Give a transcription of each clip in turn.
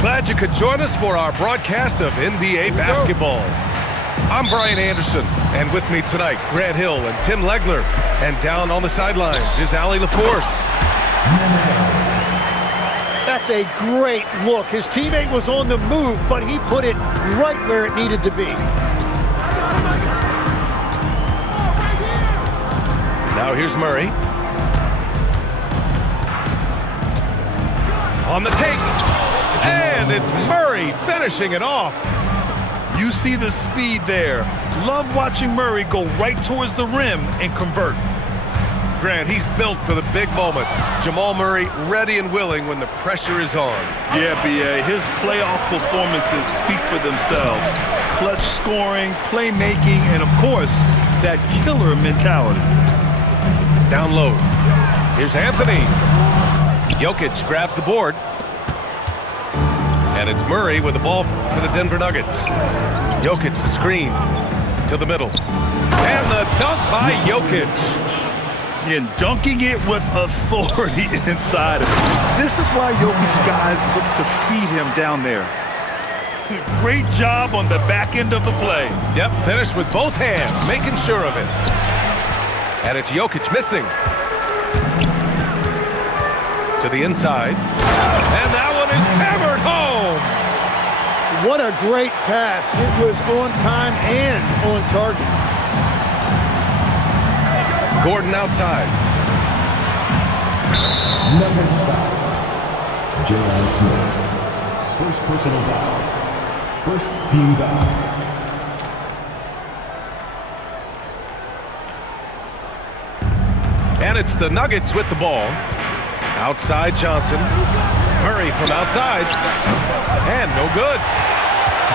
Glad you could join us for our broadcast of NBA basketball. I'm Brian Anderson, and with me tonight, Grant Hill and Tim Legler. And down on the sidelines is Allie LaForce. That's a great look. His teammate was on the move, but he put it right where it needed to be. Now here's Murray. On the take. And it's Murray finishing it off. You see the speed there. Love watching Murray go right towards the rim and convert. Grant, he's built for the big moments. Jamal Murray ready and willing when the pressure is on. Yeah, B.A., his playoff performances speak for themselves. Clutch scoring, playmaking, and of course, that killer mentality. Down low. Here's Anthony. Jokic grabs the board. And it's Murray with the ball for the Denver Nuggets. Jokic the screen to the middle. And the dunk by Jokic. And dunking it with authority inside of it. This is why Jokic guys look to feed him down there. Great job on the back end of the play. Yep, finished with both hands, making sure of it. And it's Jokic missing. To the inside. And that one is hammered home. What a great pass. It was on time and on target. Gordon outside. Nuggets foul. J.R. Smith. First personal foul. First team foul. And it's the Nuggets with the ball. Outside Johnson. Murray from outside. And no good.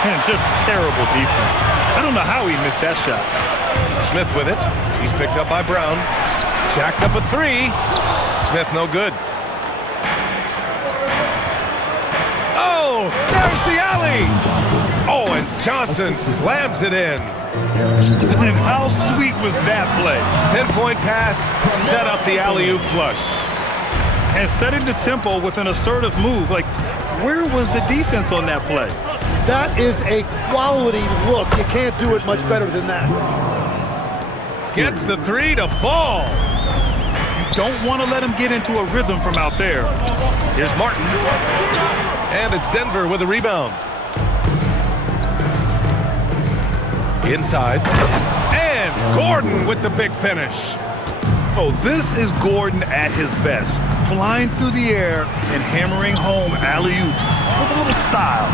And just terrible defense. I don't know how he missed that shot. Smith with it. He's picked up by Brown. Jacks up a three. Smith no good. Oh, there's the alley. Oh, and Johnson slams it in. And how sweet was that play? Pinpoint pass, set up the alley-oop flush. And setting the tempo with an assertive move. Like, where was the defense on that play? That is a quality look. You can't do it much better than that. Gets the three to fall. You don't want to let him get into a rhythm from out there. Here's Martin. And it's Denver with a rebound. Inside. And Gordon with the big finish. Oh, this is Gordon at his best. Flying through the air and hammering home alley-oops with a little style.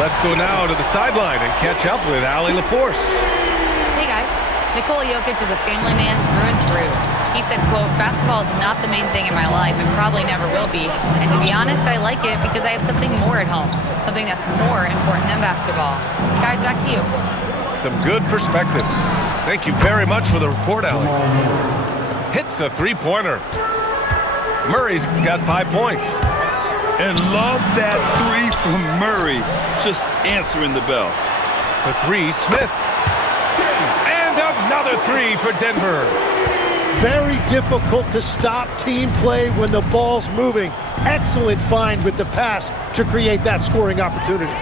Let's go now to the sideline and catch up with Allie LaForce. Hey guys, Nikola Jokic is a family man through and through. He said, quote, "Basketball is not the main thing in my life and probably never will be. And to be honest, I like it because I have something more at home, something that's more important than basketball." Guys, back to you. Some good perspective. Thank you very much for the report, Allie. Hits a three-pointer. Murray's got 5 points. And love that three from Murray, just answering the bell. For three, Smith. And another three for Denver. Very difficult to stop team play when the ball's moving. Excellent find with the pass to create that scoring opportunity.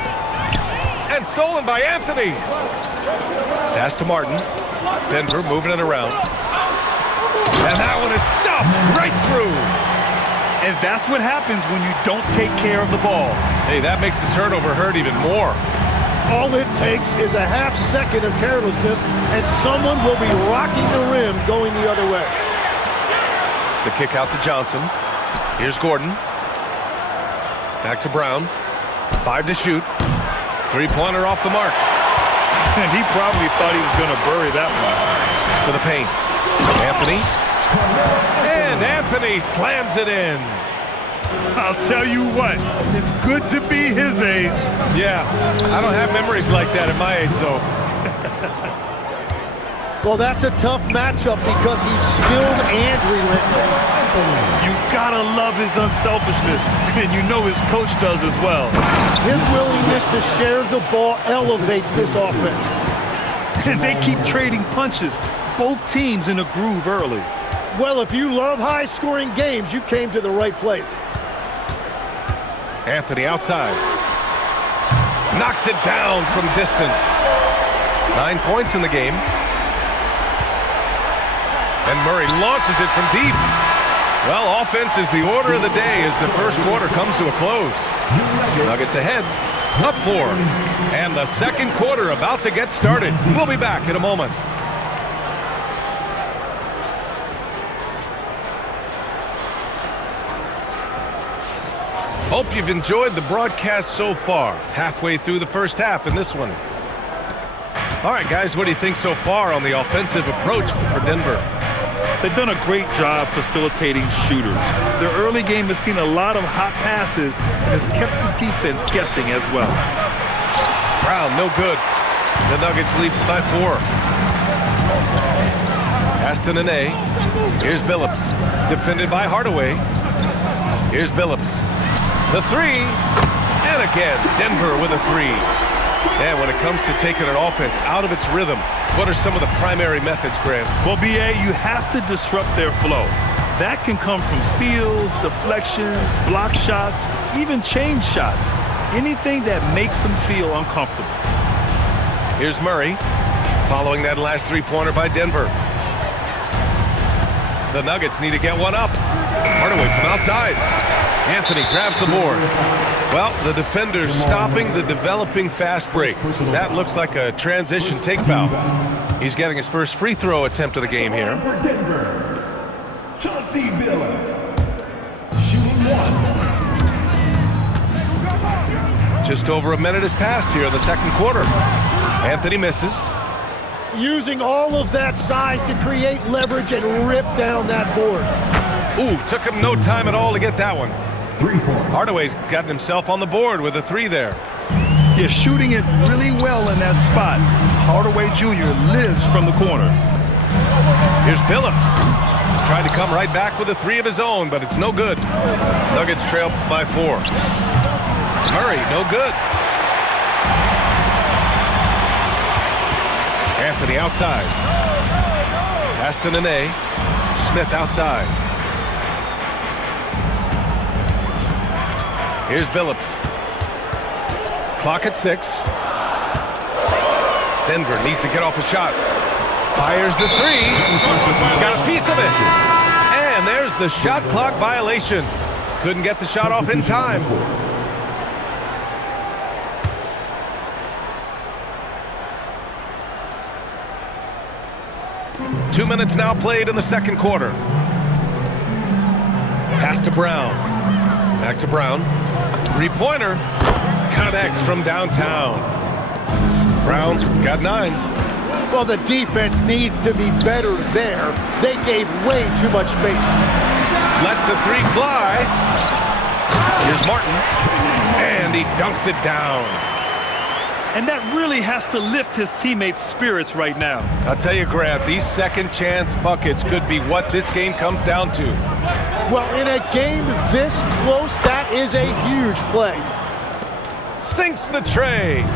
And stolen by Anthony. Pass to Martin. Denver moving it around. And that one is stuffed right through. And that's what happens when you don't take care of the ball. Hey, that makes the turnover hurt even more. All it takes is a half second of carelessness, and someone will be rocking the rim going the other way. The kick out to Johnson. Here's Gordon. Back to Brown. 5 to shoot. Three-pointer off the mark. And he probably thought he was going to bury that one. To the paint. Anthony. And Anthony slams it in. I'll tell you what, it's good to be his age. Yeah, I don't have memories like that at my age, though. Well, that's a tough matchup because he's skilled and relentless. You gotta love his unselfishness, and you know his coach does as well. His willingness to share the ball elevates this offense. And they keep trading punches, both teams in a groove early. Well, if you love high-scoring games, you came to the right place. Anthony outside. knocks it down from distance. 9 points in the game. And Murray launches it from deep. Well, offense is the order of the day as the first quarter comes to a close. Nuggets ahead, up 4. And the second quarter about to get started. We'll be back in a moment. Hope you've enjoyed the broadcast so far. Halfway through the first half in this one. All right, guys, what do you think so far on the offensive approach for Denver? They've done a great job facilitating shooters. Their early game has seen a lot of hot passes and has kept the defense guessing as well. Brown, no good. The Nuggets lead by 4. Pass to Nene. Here's Billups. Defended by Hardaway. Here's Billups. The 3. And again, Denver with a 3. And when it comes to taking an offense out of its rhythm, what are some of the primary methods, Grant? Well, B.A., you have to disrupt their flow. That can come from steals, deflections, block shots, even change shots. Anything that makes them feel uncomfortable. Here's Murray, following that last three-pointer by Denver. The Nuggets need to get one up. Hardaway from outside. Anthony grabs the board. Well, the defender's stopping the developing fast break. That looks like a transition take foul. He's getting his first free throw attempt of the game here. For Denver, Chauncey Billups, shooting 1. Just over a minute has passed here in the second quarter. Anthony misses. Using all of that size to create leverage and rip down that board. Ooh, took him no time at all to get that one. 3 points. Hardaway's gotten himself on the board with a 3 there. Yeah, shooting it really well in that spot. Hardaway Jr. lives from the corner. Here's Billups. Tried to come right back with a 3 of his own, but it's no good. Nuggets trail by 4. Murray, no good. Anthony outside. Pass to Nene. Smith outside. Here's Billups. Clock at 6. Denver needs to get off a shot. Fires the 3. Got a piece of it. And there's the shot clock violation. Couldn't get the shot off in time. Two minutes now played in the second quarter. Pass to Brown. Back to Brown. Three-pointer. Connects from downtown. Brown's got 9. Well, the defense needs to be better there. They gave way too much space. Lets the 3 fly. Here's Martin. And he dunks it down. And that really has to lift his teammates' spirits right now. I'll tell you, Grant, these second chance buckets could be what this game comes down to. Well, in a game this close, that is a huge play. Sinks the tray.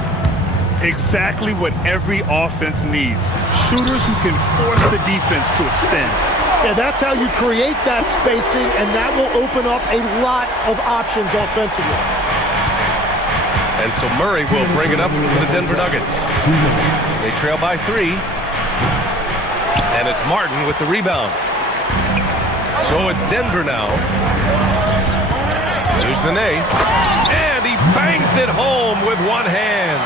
Exactly what every offense needs. Shooters who can force the defense to extend. Yeah, that's how you create that spacing, and that will open up a lot of options offensively. And so Murray will bring it up for the Denver Nuggets. They trail by 3. And it's Martin with the rebound. So it's Denver now. There's Nene. And he bangs it home with one hand.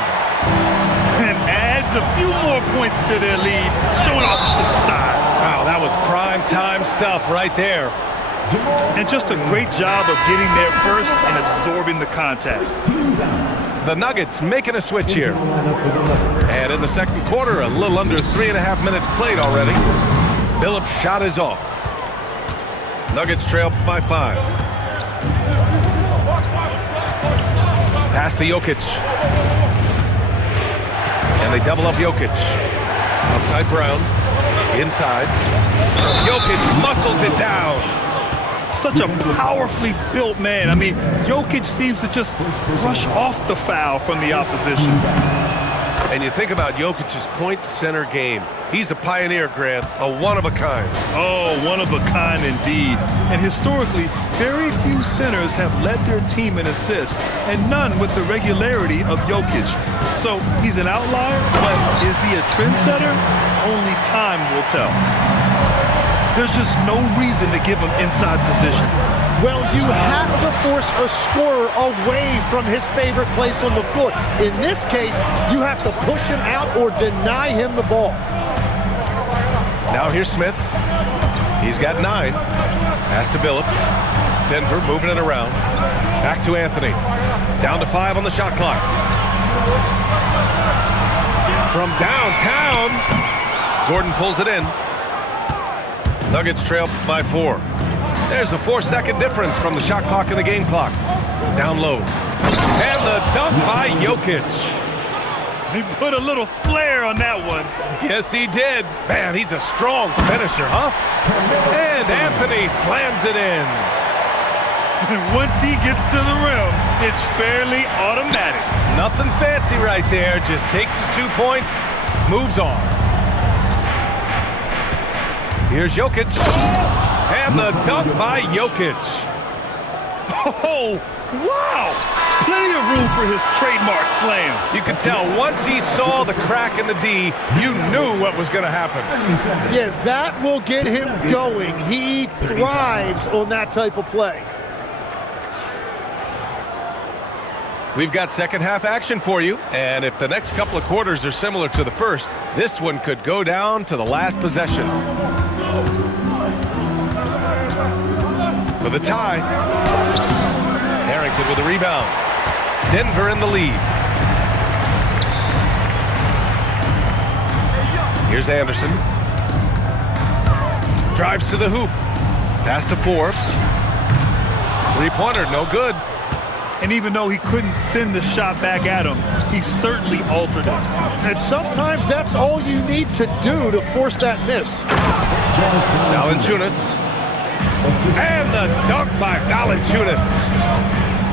And adds a few more points to their lead, showing off some style. Wow, that was prime time stuff right there. And just a great job of getting there first and absorbing the contact. The Nuggets making a switch here. And in the second quarter, a little under 3.5 minutes played already. Billups' shot is off. Nuggets trail by 5. Pass to Jokic. And they double up Jokic. Outside Brown. Inside. Jokic muscles it down. Such a powerfully built man. I mean, Jokic seems to just brush off the foul from the opposition. And you think about Jokic's point center game. He's a pioneer, Grant, a one-of-a-kind. Oh, one of a kind indeed. And historically, very few centers have led their team in assists, and none with the regularity of Jokic. So he's an outlier, but is he a trendsetter? Only time will tell. There's just no reason to give him inside position. Well, you have to force a scorer away from his favorite place on the floor. In this case, you have to push him out or deny him the ball. Now here's Smith. He's got 9. Pass to Billups. Denver moving it around. Back to Anthony. Down to 5 on the shot clock. From downtown, Gordon pulls it in. Nuggets trail by 4. There's a 4-second difference from the shot clock and the game clock. Down low. And the dunk by Jokic. He put a little flair on that one. Yes, he did. Man, he's a strong finisher, huh? And Anthony slams it in. Once he gets to the rim, it's fairly automatic. Nothing fancy right there. Just takes his 2 points, moves on. Here's Jokic. And the dunk by Jokic. Oh, wow! Plenty of room for his trademark slam. You could tell once he saw the crack in the D, you knew what was going to happen. Yeah, that will get him going. He thrives on that type of play. We've got second half action for you, and if the next couple of quarters are similar to the first, this one could go down to the last possession. For the tie, Harrington with the rebound. Denver in the lead. Here's Anderson. Drives to the hoop. Pass to Forbes. Three-pointer, no good. And even though he couldn't send the shot back at him, he certainly altered it. And sometimes that's all you need to do to force that miss. Valanciunas. And the dunk by Valanciunas.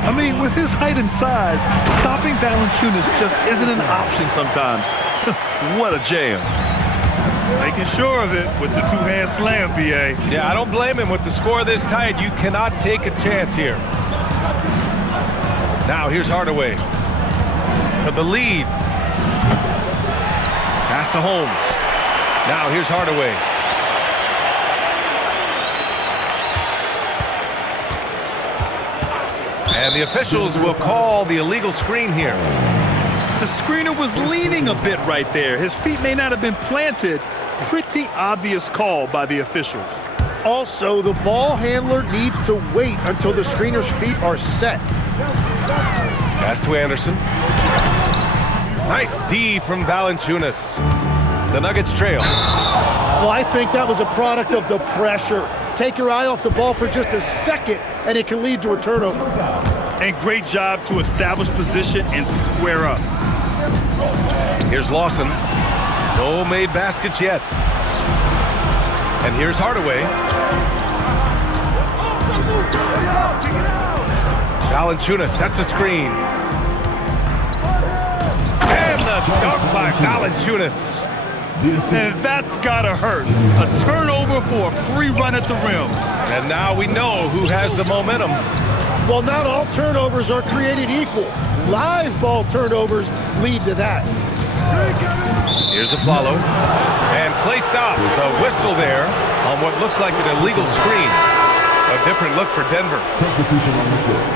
I mean, with his height and size, stopping Valanciunas just isn't an option sometimes. What a jam. Making sure of it with the two-hand slam, B.A. Yeah, I don't blame him. With the score this tight, you cannot take a chance here. Now here's Hardaway for the lead. Pass to Holmes. Now here's Hardaway. And the officials will call the illegal screen here. The screener was leaning a bit right there. His feet may not have been planted. Pretty obvious call by the officials. Also, the ball handler needs to wait until the screener's feet are set. Pass to Anderson. Nice D from Valanciunas. The Nuggets trail. Well, I think that was a product of the pressure. Take your eye off the ball for just a second, and it can lead to a turnover. And great job to establish position and square up. Here's Lawson. No made baskets yet. And here's Hardaway. Valanciunas sets a screen. And the dunk by Valanciunas. And that's gotta hurt. A turnover for a free run at the rim. And now we know who has the momentum. Well, not all turnovers are created equal. Live ball turnovers lead to that. Here's Afflalo. And play stops. A whistle there on what looks like an illegal screen. A different look for Denver. Substitution on the court.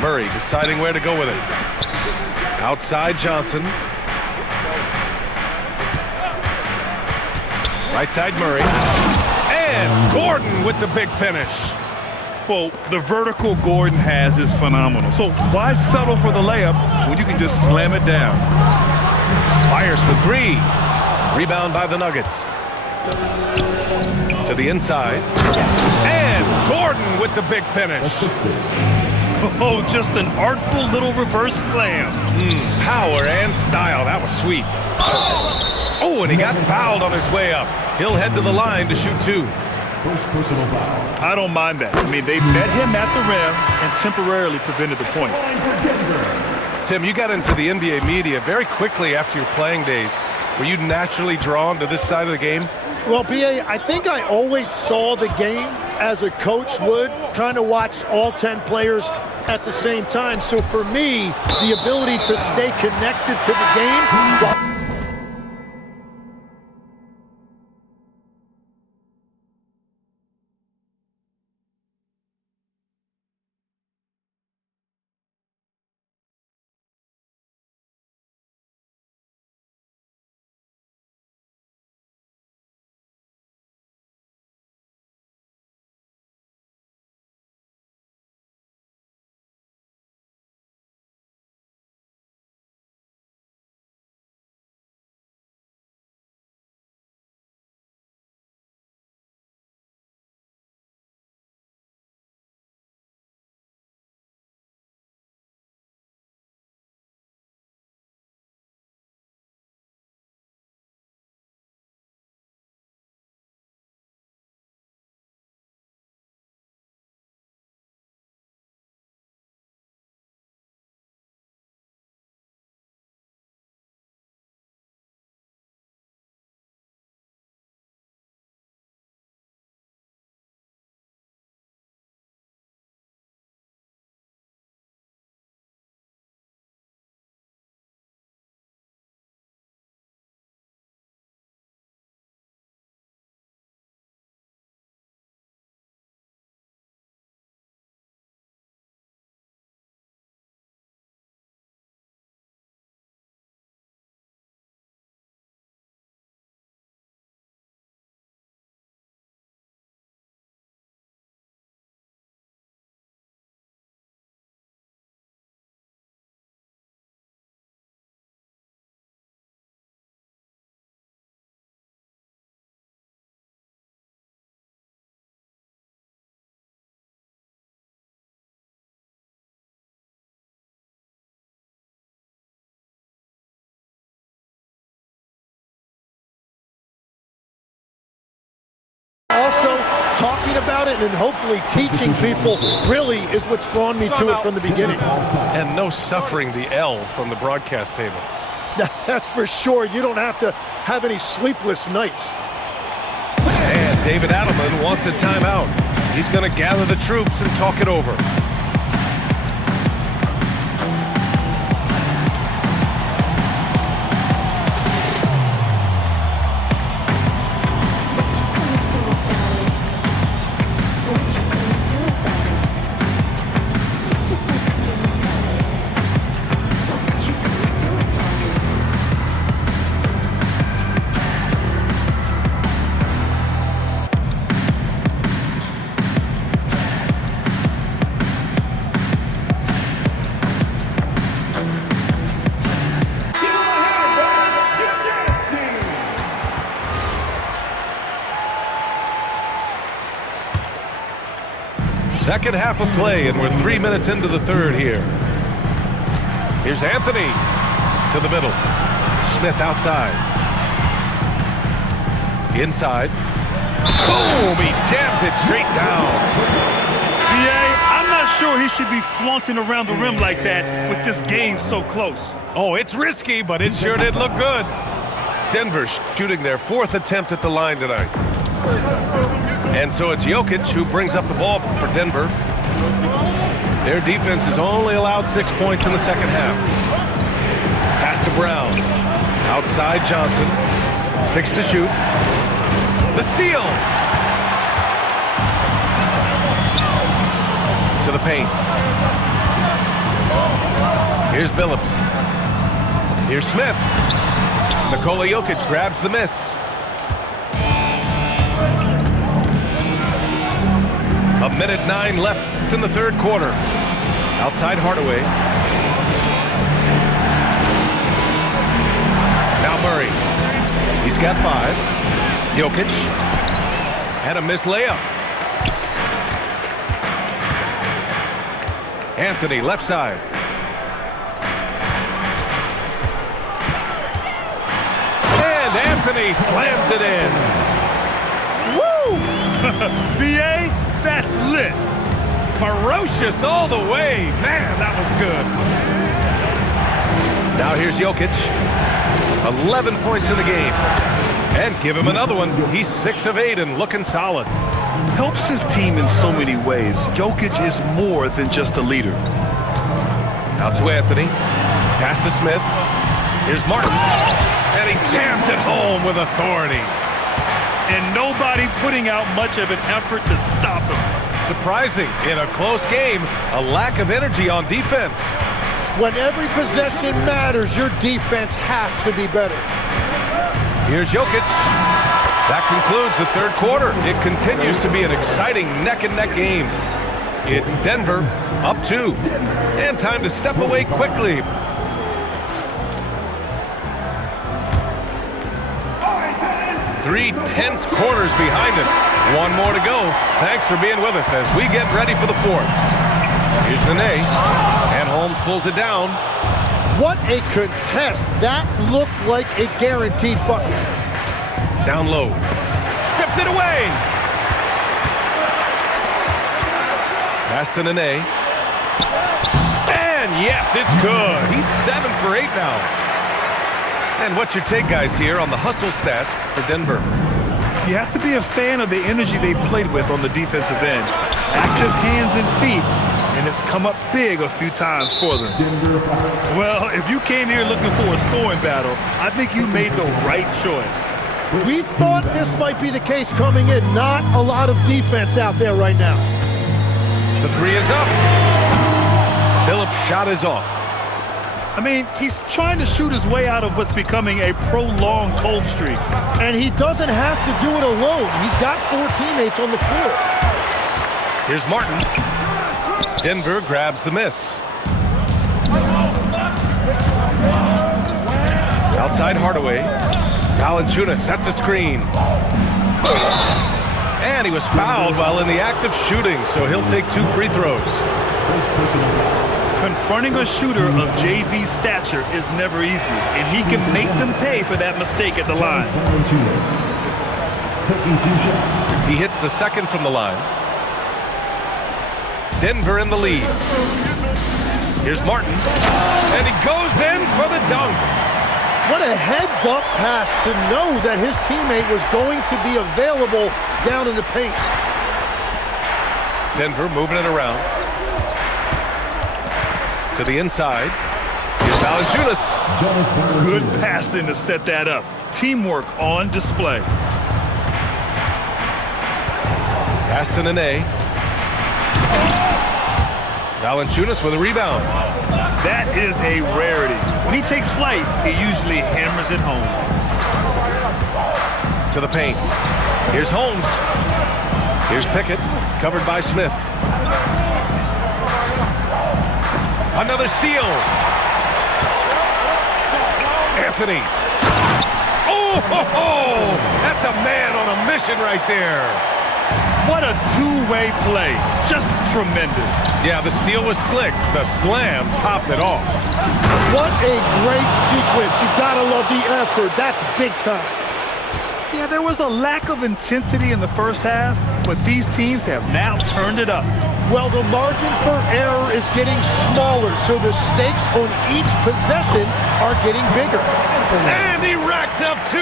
Murray deciding where to go with it. Outside Johnson. Right side Murray. And Gordon with the big finish. Well, the vertical Gordon has is phenomenal. So why settle for the layup when you can just slam it down? Fires for 3. Rebound by the Nuggets. To the inside. And Gordon with the big finish. Oh, just an artful little reverse slam. Power and style. That was sweet. Oh, and he got fouled on his way up. He'll head to the line to shoot 2. First personal foul. I don't mind that. I mean, they met him at the rim and temporarily prevented the points. Line for Denver. Tim, you got into the NBA media very quickly after your playing days. Were you naturally drawn to this side of the game? Well, B.A., I think I always saw the game as a coach would, trying to watch all 10 players at the same time. So for me, the ability to stay connected to the game. Also, talking about it and hopefully teaching people really is what's drawn me to it from the beginning. And no suffering the L from the broadcast table. That's for sure. You don't have to have any sleepless nights. And David Adelman wants a timeout. He's going to gather the troops and talk it over. Second half of play, and we're 3 minutes into the third here. Here's Anthony to the middle. Smith outside. Inside. Boom! He jams it straight down. BA, I'm not sure he should be flaunting around the rim like that with this game so close. Oh, it's risky, but it sure did look good. Denver shooting their fourth attempt at the line tonight. And so it's Jokic who brings up the ball for Denver. Their defense has only allowed 6 points in the second half. Pass to Brown. Outside Johnson. 6 to shoot. The steal. To the paint. Here's Billups. Here's Smith. Nikola Jokic grabs the miss. A minute 9 left in the third quarter. Outside Hardaway. Now Murray. He's got 5. Jokic. And a missed layup. Anthony, left side. And Anthony slams it in. Woo! B.A., that's lit. Ferocious all the way. Man, that was good. Now here's Jokic. 11 points in the game. And give him another one. He's 6 of 8 and looking solid. Helps his team in so many ways. Jokic is more than just a leader. Out to Anthony. Pass to Smith. Here's Martin. And he jams it home with authority. And nobody putting out much of an effort to stop him. Surprising, in a close game, a lack of energy on defense. When every possession matters, your defense has to be better. Here's Jokic. That concludes the third quarter. It continues to be an exciting neck-and-neck game. It's Denver up 2. And time to step away quickly. Three tense quarters behind us. One more to go. Thanks for being with us as we get ready for the fourth. Here's Nene. And Holmes pulls it down. What a contest. That looked like a guaranteed bucket. Down low. Stripped it away. Pass to Nene. And yes, it's good. He's 7 for 8 now. And what's your take, guys, here on the hustle stats for Denver? You have to be a fan of the energy they've played with on the defensive end. Active hands and feet, and it's come up big a few times for them. Well, if you came here looking for a scoring battle, I think you made the right choice. We thought this might be the case coming in. Not a lot of defense out there right now. The three is up. Phillips' shot is off. I mean, he's trying to shoot his way out of what's becoming a prolonged cold streak. And he doesn't have to do it alone. He's got 4 teammates on the floor. Here's Martin. Denver grabs the miss. Outside Hardaway. Valanciunas sets a screen. And he was fouled while in the act of shooting, so he'll take 2 free throws. Confronting a shooter of JV stature is never easy, and he can make them pay for that mistake at the line. He hits the second from the line. Denver in the lead. Here's Martin, and he goes in for the dunk. What a heads-up pass to know that his teammate was going to be available down in the paint. Denver moving it around. To the inside. Here's Valanciunas. Good passing to set that up. Teamwork on display. Pass to Nene. Valanciunas with a rebound. That is a rarity. When he takes flight, he usually hammers it home. To the paint. Here's Holmes. Here's Pickett, covered by Smith. Another steal. Anthony. Oh, ho, ho. That's a man on a mission right there. What a two-way play. Just tremendous. Yeah, the steal was slick. The slam topped it off. What a great sequence. You gotta love the effort. That's big time. Yeah, there was a lack of intensity in the first half, but these teams have now turned it up. Well, the margin for error is getting smaller, so the stakes on each possession are getting bigger. And he racks up 2.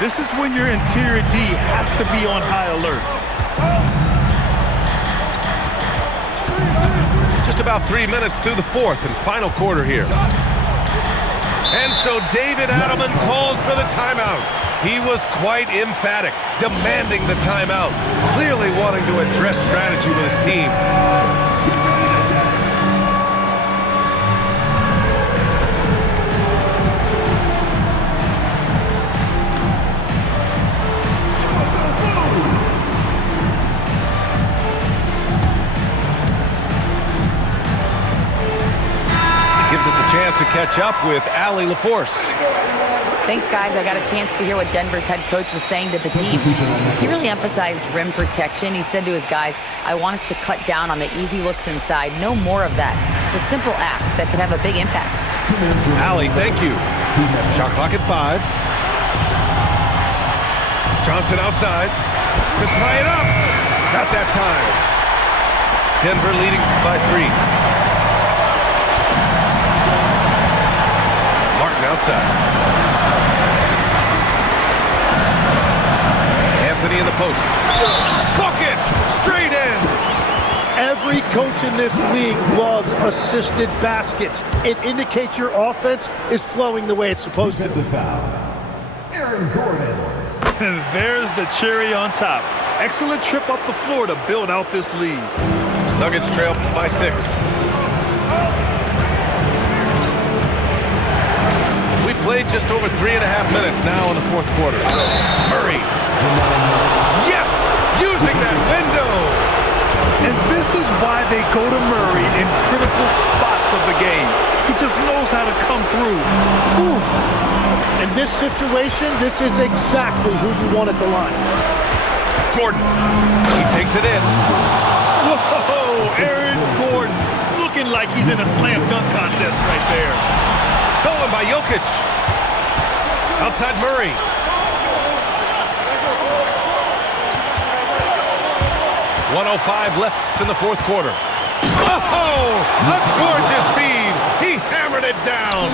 This is when your interior D has to be on high alert. Just about 3 minutes through the fourth and final quarter here. And so David Adelman calls for the timeout. He was quite emphatic, demanding the timeout, clearly wanting to address strategy with his team. Gives us a chance to catch up with Allie LaForce. Thanks, guys. I got a chance to hear what Denver's head coach was saying to the team. He really emphasized rim protection. He said to his guys, I want us to cut down on the easy looks inside. No more of that. It's a simple ask that could have a big impact. Allie, thank you. Shot clock at 5. Johnson outside. to tie it up. Not that time. Denver leading by 3. Martin outside. Anthony in the post. Bucket! Straight in! Every coach in this league loves assisted baskets. It indicates your offense is flowing the way it's supposed to. Defensive foul. Aaron Gordon. And there's the cherry on top. Excellent trip up the floor to build out this lead. Nuggets trail by 6. We played just over 3.5 minutes now in the fourth quarter. Murray. Yes! Using that window! And this is why they go to Murray in critical spots of the game. He just knows how to come through. Ooh. In this situation, this is exactly who you want at the line. Gordon. He takes it in. Whoa! Aaron Gordon looking like he's in a slam dunk contest right there. Stolen by Jokic. Outside Murray. .105 left in the fourth quarter. Oh! A gorgeous feed! He hammered it down!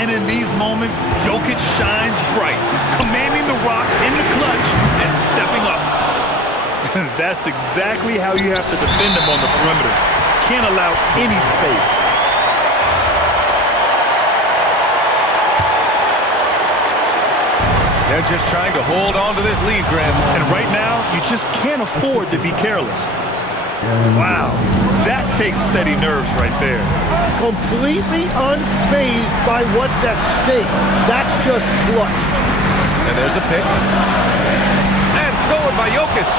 And in these moments, Jokic shines bright, commanding the rock in the clutch and stepping up. That's exactly how you have to defend him on the perimeter. Can't allow any space. They're just trying to hold on to this lead, Graham. And right now, you just can't afford to be careless. Wow, that takes steady nerves right there. Completely unfazed by what's at stake. That's just clutch. And there's a pick. And stolen by Jokic.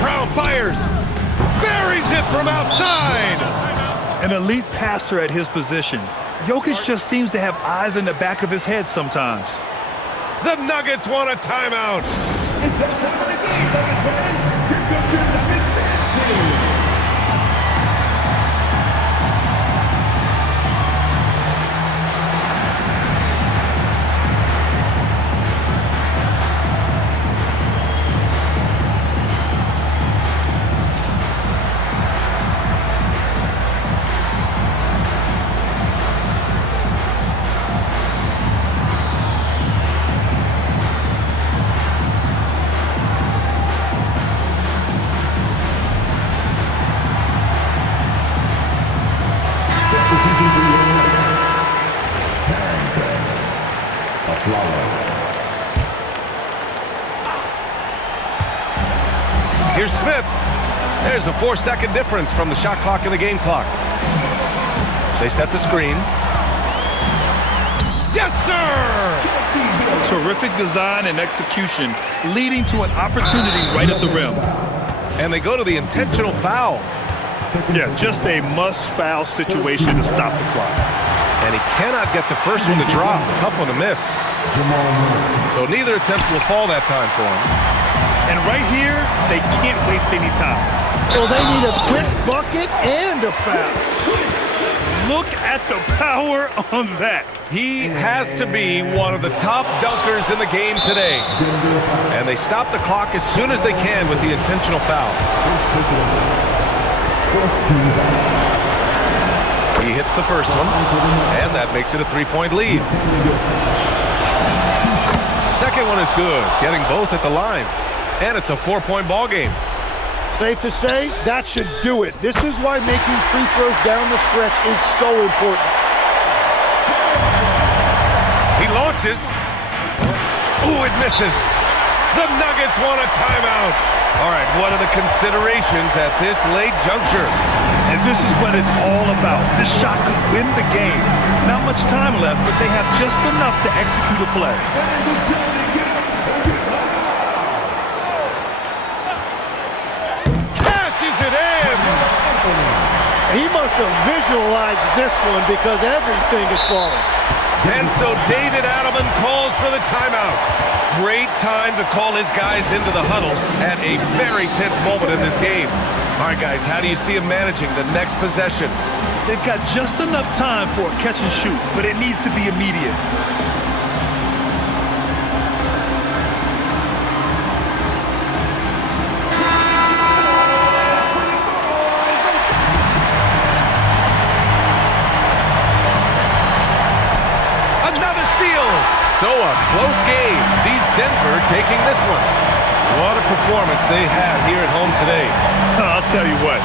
Brown fires. Buries it from outside. An elite passer at his position. Jokic just seems to have eyes in the back of his head sometimes. The Nuggets want a timeout. Here's Smith. There's a 4-second difference from the shot clock and the game clock. They set the screen. Yes, sir! Terrific design and execution, leading to an opportunity right at the rim. And they go to the intentional foul. Yeah, just a must-foul situation to stop the clock. And he cannot get the first one to drop. Tough one to miss. So neither attempt will fall that time for him. And right here, they can't waste any time. So they need a quick bucket and a foul. Look at the power on that. He has to be one of the top dunkers in the game today. And they stop the clock as soon as they can with the intentional foul. He hits the first one, and that makes it a 3-point lead. Second one is good, getting both at the line. And it's a 4-point ball game. Safe to say, that should do it. This is why making free throws down the stretch is so important. He launches. Ooh, it misses. The Nuggets want a timeout. All right, what are the considerations at this late juncture? And this is what it's all about. This shot could win the game. Not much time left, but they have just enough to execute a play. He must have visualized this one because everything is falling. And so David Adelman calls for the timeout. Great time to call his guys into the huddle at a very tense moment in this game. All right, guys, how do you see him managing the next possession? They've got just enough time for a catch and shoot, but it needs to be immediate. So a close game sees Denver taking this one. What a performance they had here at home today. I'll tell you what,